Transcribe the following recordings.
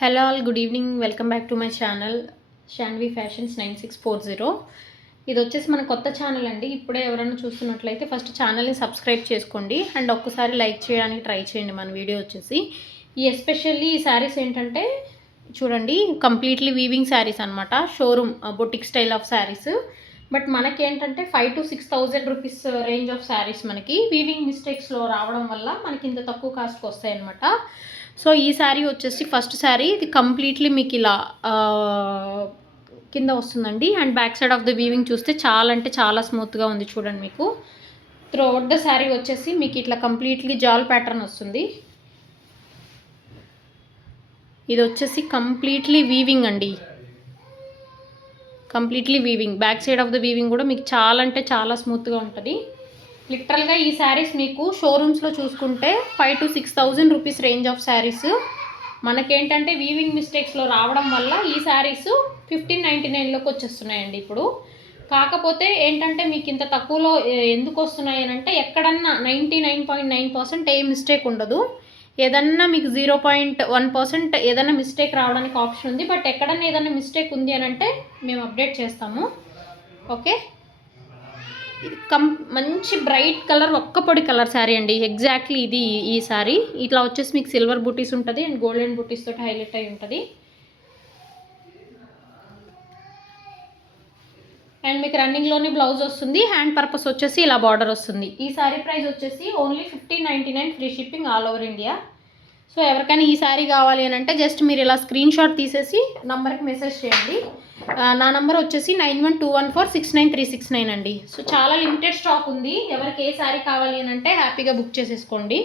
Hello all, good evening. Welcome back to my channel Shanvi fashions 9640. ఇది వచ్చేసి మన కొత్త ఛానల్ అండి. ఇప్పుడే ఎవరైనా చూస్తున్నట్లయితే ఫస్ట్ ఛానల్ని సబ్స్క్రైబ్ చేసుకోండి అండ్ ఒక్కసారి లైక్ చేయడానికి ట్రై చేయండి. మన వీడియో వచ్చేసి ఎస్పెషల్లీ ఈ శారీస్ ఏంటంటే చూడండి, కంప్లీట్లీ వీవింగ్ శారీస్ అనమాట. Showroom boutique style of saris. But మనకి ఏంటంటే 5,000 to 6,000 rupees range of saris మనకి వీవింగ్ మిస్టేక్స్లో రావడం వల్ల మనకి ఇంత తక్కువ కాస్ట్కి వస్తాయి అనమాట. సో ఈ శారీ వచ్చేసి ఫస్ట్ శారీ, ఇది కంప్లీట్లీ మీకు ఇలా కింద వస్తుందండి. And back side of the weaving చూస్తే చాలా అంటే చాలా స్మూత్గా ఉంది చూడండి. మీకు త్రూఅవుట్ ద శారీ వచ్చేసి మీకు ఇట్లా కంప్లీట్లీ జాల్ ప్యాటర్న్ వస్తుంది. ఇది వచ్చేసి కంప్లీట్లీ వీవింగ్ అండి, completely weaving. Back side of the weaving కూడా మీకు చాలా అంటే చాలా స్మూత్గా ఉంటుంది. లిటరల్గా ఈ శారీస్ మీకు షోరూమ్స్లో చూసుకుంటే 5,000 to 6,000 rupees range of saris మనకేంటంటే వీవింగ్ మిస్టేక్స్లో రావడం వల్ల ఈ శారీస్ 1599లోకి వచ్చేస్తున్నాయండి ఇప్పుడు. కాకపోతే ఏంటంటే మీకు ఇంత తక్కువలో ఎందుకు వస్తున్నాయి అని అంటే, ఎక్కడన్నా 99.9% ఏ మిస్టేక్ ఉండదు. ఏదన్నా మీకు 0.1% ఏదైనా మిస్టేక్ రావడానికి ఆప్షన్ ఉంది. బట్ ఎక్కడన్నా ఏదైనా మిస్టేక్ ఉంది అని అంటే మేము అప్డేట్ చేస్తాము. ఓకే, మంచి బ్రైట్ కలర్, ఒక్క పొడి కలర్ శారీ అండి. ఎగ్జాక్ట్లీ ఇది ఈ శారీ. ఇట్లా వచ్చేసి మీకు సిల్వర్ బూటీస్ ఉంటుంది అండ్ గోల్డెన్ బూటీస్ తోటి హైలైట్ అయి ఉంటుంది. అండ్ మీకు రన్నింగ్లోనే బ్లౌజ్ వస్తుంది. హ్యాండ్ పర్పస్ వచ్చేసి ఇలా బార్డర్ వస్తుంది. ఈ శారీ ప్రైస్ వచ్చేసి only 1599, free shipping all over India. So ఎవరికైనా ఈ శారీ కావాలి అని అంటే జస్ట్ మీరు ఇలా స్క్రీన్ షాట్ తీసేసి నంబర్కి మెసేజ్ చేయండి. నా నంబర్ వచ్చేసి 9121469369 అండి. సో చాలా లిమిటెడ్ స్టాక్ ఉంది. ఎవరికి ఏ శారీ కావాలి అని అంటే హ్యాపీగా బుక్ చేసేసుకోండి.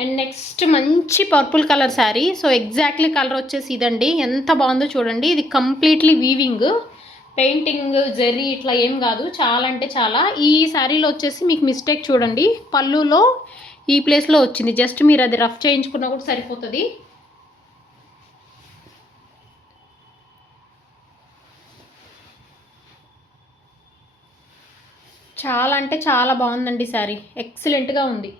అండ్ నెక్స్ట్ మంచి purple colour sari. So exactly colour వచ్చేసి ఇదండి. ఎంత బాగుందో చూడండి. ఇది కంప్లీట్లీ వీవింగ్, పెయింటింగ్ జరీ ఇట్లా ఏం కాదు, చాలా అంటే చాలా. ఈ శారీలో వచ్చేసి మీకు మిస్టేక్ చూడండి, పళ్ళులో ఈ ప్లేస్లో వచ్చింది. జస్ట్ మీరు అది రఫ్ చేయించుకున్నా కూడా సరిపోతుంది. చాలా అంటే చాలా బాగుందండి శారీ, ఎక్సలెంట్గా ఉంది.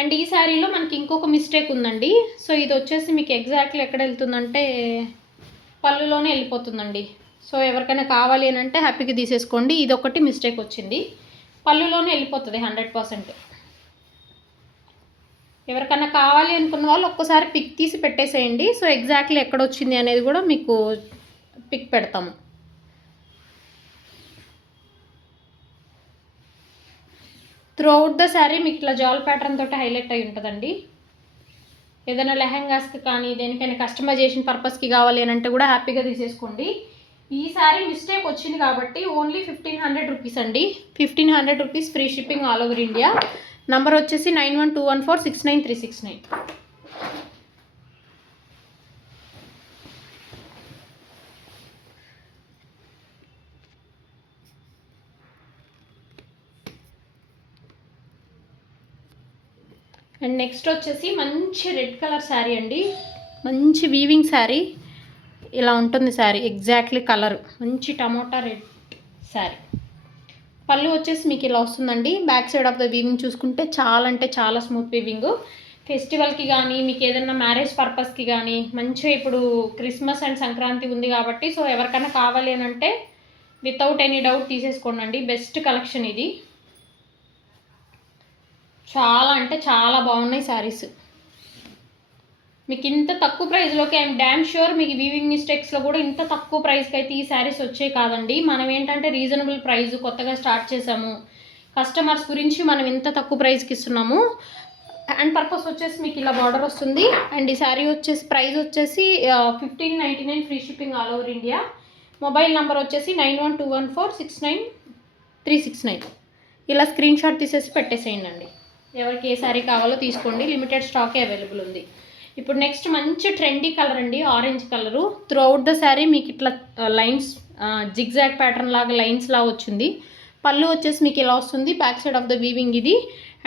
అండ్ ఈ శారీలో మనకి ఇంకొక మిస్టేక్ ఉందండి. సో ఇది వచ్చేసి మీకు ఎగ్జాక్ట్లీ ఎక్కడ వెళ్తుందంటే పళ్ళులోనే వెళ్ళిపోతుందండి. సో ఎవరికైనా కావాలి అని అంటే హ్యాపీగా తీసేసుకోండి. ఇది ఒకటి మిస్టేక్ వచ్చింది, పళ్ళులోనే వెళ్ళిపోతుంది 100%. ఎవరికైనా కావాలి అనుకున్న వాళ్ళు ఒక్కసారి పిక్ తీసి పెట్టేసేయండి. సో ఎగ్జాక్ట్లీ ఎక్కడ వచ్చింది అనేది కూడా మీకు పిక్ పెడతాము. త్రూఅవుట్ ద శారీ మీకు ఇట్లా జాల్ ప్యాటర్న్ తోటి హైలైట్ అయి ఉంటుందండి. ఏదైనా లెహంగాస్కి కానీ దేనికైనా కస్టమైజేషన్ పర్పస్కి కావాలి అని అంటే కూడా హ్యాపీగా తీసేసుకోండి. ఈ శారీ మిస్టేక్ వచ్చింది కాబట్టి ఓన్లీ 1500 రూపీస్ అండి. 1500 rupees, free shipping all over India. Number వచ్చేసి 9121469369. అండ్ నెక్స్ట్ వచ్చేసి మంచి రెడ్ కలర్ శారీ అండి. మంచి వీవింగ్ శారీ ఇలా ఉంటుంది శారీ. ఎగ్జాక్ట్లీ కలర్ మంచి టమోటా రెడ్ శారీ. పళ్ళు వచ్చేసి మీకు ఇలా వస్తుందండి. Back side of the weaving చూసుకుంటే చాలా అంటే చాలా స్మూత్ వీవింగ్. ఫెస్టివల్కి కానీ మీకు ఏదైనా మ్యారేజ్ పర్పస్కి కానీ మంచిగా, ఇప్పుడు క్రిస్మస్ అండ్ సంక్రాంతి ఉంది కాబట్టి సో ఎవరికైనా కావాలి అని అంటే వితౌట్ ఎనీ డౌట్ తీసేసుకోండి. బెస్ట్ కలెక్షన్ ఇది. చాలా అంటే చాలా బాగున్నాయి శారీస్. మీకు ఇంత తక్కువ ప్రైస్లోకి ఐఎమ్ డ్యామ్ ష్యూర్ మీకు వీవింగ్ మిస్టేక్స్లో కూడా ఇంత తక్కువ ప్రైస్కి అయితే ఈ శారీస్ వచ్చాయి కాదండి. మనం ఏంటంటే రీజనబుల్ ప్రైస్ కొత్తగా స్టార్ట్ చేసాము, కస్టమర్స్ గురించి మనం ఇంత తక్కువ ప్రైస్కి ఇస్తున్నాము. అండ్ పర్పస్ వచ్చేసి మీకు ఇలా బార్డర్ వస్తుంది. అండ్ ఈ శారీ వచ్చేసి ప్రైస్ వచ్చేసి 1599, free shipping all over India. Mobile number వచ్చేసి 9121469369. ఇలా స్క్రీన్ షాట్ తీసేసి పెట్టేసేయండి అండి. ఎవరికి ఏ శారీ కావాలో తీసుకోండి, లిమిటెడ్ స్టాకే అవైలబుల్ ఉంది. ఇప్పుడు నెక్స్ట్ మంచి ట్రెండీ కలర్ అండి, orange colour. Throughout the sari మీకు ఇట్లా లైన్స్, జిగ్జాగ్ ప్యాటర్న్ లాగా లైన్స్ లాగా వచ్చింది. పళ్ళు వచ్చేసి మీకు ఇలా వస్తుంది. Back side of the weaving ఇది.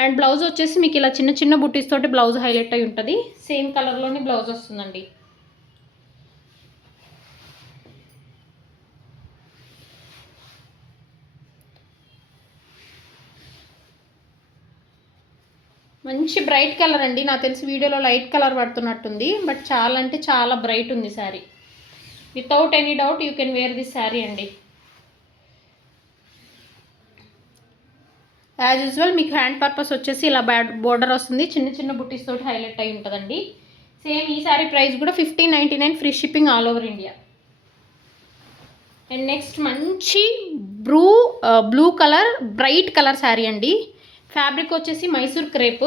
అండ్ బ్లౌజ్ వచ్చేసి మీకు ఇలా చిన్న చిన్న బుట్టీస్ తోటి బ్లౌజ్ హైలైట్ అయి ఉంటుంది. సేమ్ కలర్లోని బ్లౌజ్ వస్తుందండి. మంచి బ్రైట్ కలర్ అండి. నాకు తెలిసి వీడియోలో లైట్ కలర్ పడుతున్నట్టుంది, బట్ చాలా అంటే చాలా బ్రైట్ ఉంది sari. Without any doubt you can wear this sari అండి. యాజ్ యూజువల్ మీకు హ్యాండ్ పర్పస్ వచ్చేసి ఇలా బోర్డర్ వస్తుంది, చిన్న చిన్న బుట్టీస్ తోటి హైలైట్ అయి ఉంటుందండి. సేమ్ ఈ శారీ ప్రైస్ కూడా 1599, free shipping all over India. And next మంచి blue colour bright colour sari అండి. ఫ్యాబ్రిక్ వచ్చేసి మైసూర్ క్రేప్.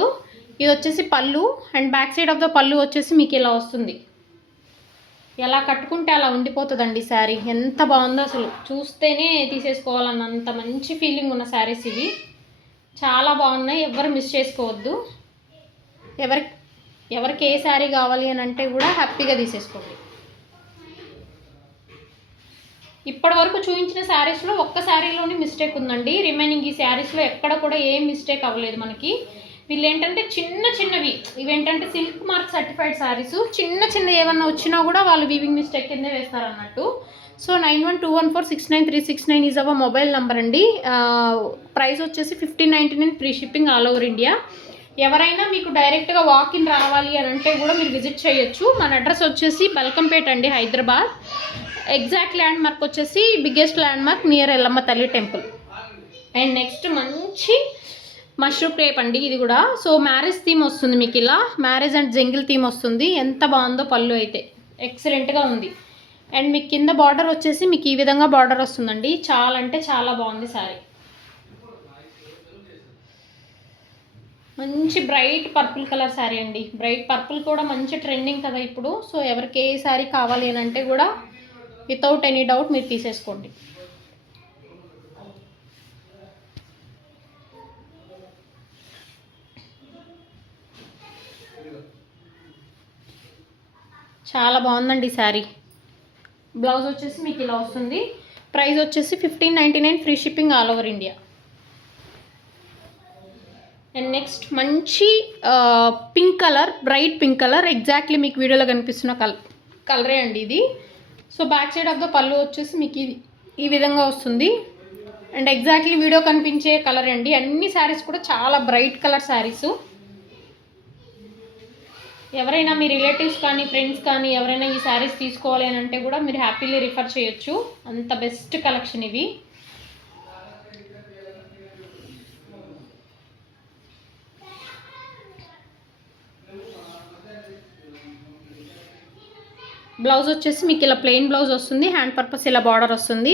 ఇది వచ్చేసి pallu, and back side of the pallu వచ్చేసి మీకు ఇలా వస్తుంది. ఎలా కట్టుకుంటే అలా ఉండిపోతుందండి శారీ. ఎంత బాగుందో అసలు, చూస్తేనే తీసేసుకోవాలన్నంత మంచి ఫీలింగ్ ఉన్న శారీస్ ఇవి. చాలా బాగున్నాయి, ఎవరు మిస్ చేసుకోవద్దు. ఎవరికి ఏ శారీ కావాలి అని అంటే కూడా హ్యాపీగా తీసేసుకోండి. ఇప్పటి వరకు చూపించిన శారీస్లో ఒక్క శారీలోనే మిస్టేక్ ఉందండి. రిమైనింగ్ ఈ శారీస్లో ఎక్కడ కూడా ఏం మిస్టేక్ అవ్వలేదు మనకి. వీళ్ళు ఏంటంటే చిన్న చిన్నవి, ఇవేంటంటే సిల్క్ మార్క్ సర్టిఫైడ్ శారీస్. చిన్న చిన్న ఏమన్నా వచ్చినా కూడా వాళ్ళు వీవింగ్ మిస్టేక్ కిందే వేస్తారన్నట్టు. So 9121469369 is our mobile number అండి. ప్రైస్ వచ్చేసి 1599, free shipping all over India. ఎవరైనా మీకు డైరెక్ట్గా వాకిన్ రావాలి అని అంటే కూడా మీరు విజిట్ చేయొచ్చు. మన అడ్రస్ వచ్చేసి బల్కంపేట అండి, హైదరాబాద్. ఎగ్జాక్ట్ ల్యాండ్ మార్క్ వచ్చేసి biggest land mark near Yellamma తల్లి టెంపుల్. అండ్ నెక్స్ట్ మంచి మష్రూమ్ క్రేప్ అండి ఇది కూడా. సో మ్యారేజ్ థీమ్ వస్తుంది మీకు, ఇలా మ్యారేజ్ అండ్ జంగిల్ థీమ్ వస్తుంది. ఎంత బాగుందో పళ్ళు అయితే ఎక్సలెంట్గా ఉంది. అండ్ మీకు కింద బార్డర్ వచ్చేసి మీకు ఈ విధంగా బార్డర్ వస్తుందండి. చాలా అంటే చాలా బాగుంది శారీ. మంచి బ్రైట్ పర్పుల్ కలర్ శారీ అండి. బ్రైట్ పర్పుల్ కూడా మంచి ట్రెండింగ్ కదా ఇప్పుడు. సో ఎవరికి ఏ శారీ కావాలి అని అంటే కూడా వితౌట్ ఎనీ డౌట్ మీరు తీసేసుకోండి. చాలా బాగుందండి శారీ. బ్లౌజ్ వచ్చేసి మీకు ఇలా వస్తుంది. ప్రైస్ వచ్చేసి 1599, free shipping all over India. And next మంచి pink colour, bright pink colour. Exactly మీకు వీడియోలో కనిపిస్తున్న కలరే అండి ఇది. So back side of the pallu వచ్చేసి మీకు ఇది ఈ విధంగా వస్తుంది. అండ్ ఎగ్జాక్ట్లీ వీడియో కనిపించే కలర్ అండి. అన్ని శారీస్ కూడా చాలా బ్రైట్ కలర్ శారీస్. ఎవరైనా మీ రిలేటివ్స్ కానీ ఫ్రెండ్స్ కానీ ఎవరైనా ఈ శారీస్ తీసుకోవాలి అని అంటే కూడా మీరు హ్యాపీలీ రిఫర్ చేయొచ్చు. అంత బెస్ట్ కలెక్షన్ ఇవి. బ్లౌజ్ వచ్చేసి మీకు ఇలా ప్లెయిన్ బ్లౌజ్ వస్తుంది, హ్యాండ్ పర్పస్ ఇలా బార్డర్ వస్తుంది.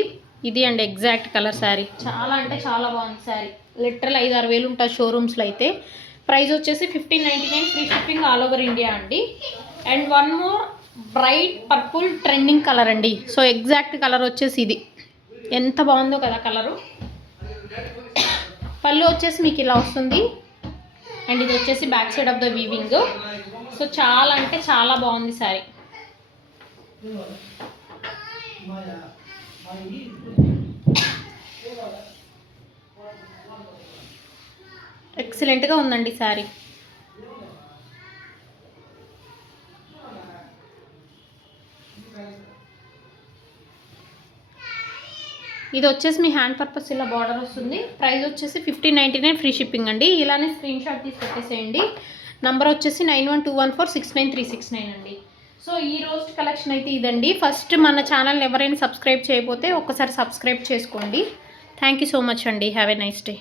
ఇది అండి ఎగ్జాక్ట్ కలర్ శారీ. చాలా అంటే చాలా బాగుంది శారీ. లిటరల్ 5-6 వేలు ఉంటుంది షోరూమ్స్లో అయితే. ప్రైస్ వచ్చేసి 1599, free shipping all over India అండి. And one more bright purple trending colour అండి. సో ఎగ్జాక్ట్ కలర్ వచ్చేసి ఇది. ఎంత బాగుందో కదా కలరు. పళ్ళు వచ్చేసి మీకు ఇలా వస్తుంది. అండ్ ఇది వచ్చేసి back side of the weaving. So చాలా అంటే చాలా బాగుంది శారీ. ఎక్సలెంట్గా ఉందండి శారీ. ఇది వచ్చేసి మీ హ్యాండ్ పర్పస్ ఇలా బార్డర్ వస్తుంది. ప్రైస్ వచ్చేసి 1599, ఫ్రీ షిప్పింగ్ అండి. ఇలానే స్క్రీన్ షాట్ తీసి పెట్టేసేయండి. నంబర్ వచ్చేసి 9121469369 అండి. సో ఈ రోజు కలెక్షన్ అయితే ఇదండి. ఫస్ట్ మన ఛానల్ ఎవరైనా సబ్స్క్రైబ్ చేయకపోతే ఒక్కసారి సబ్స్క్రైబ్ చేసుకోండి. థ్యాంక్ యూ సో మచ్ అండి. Have a nice day.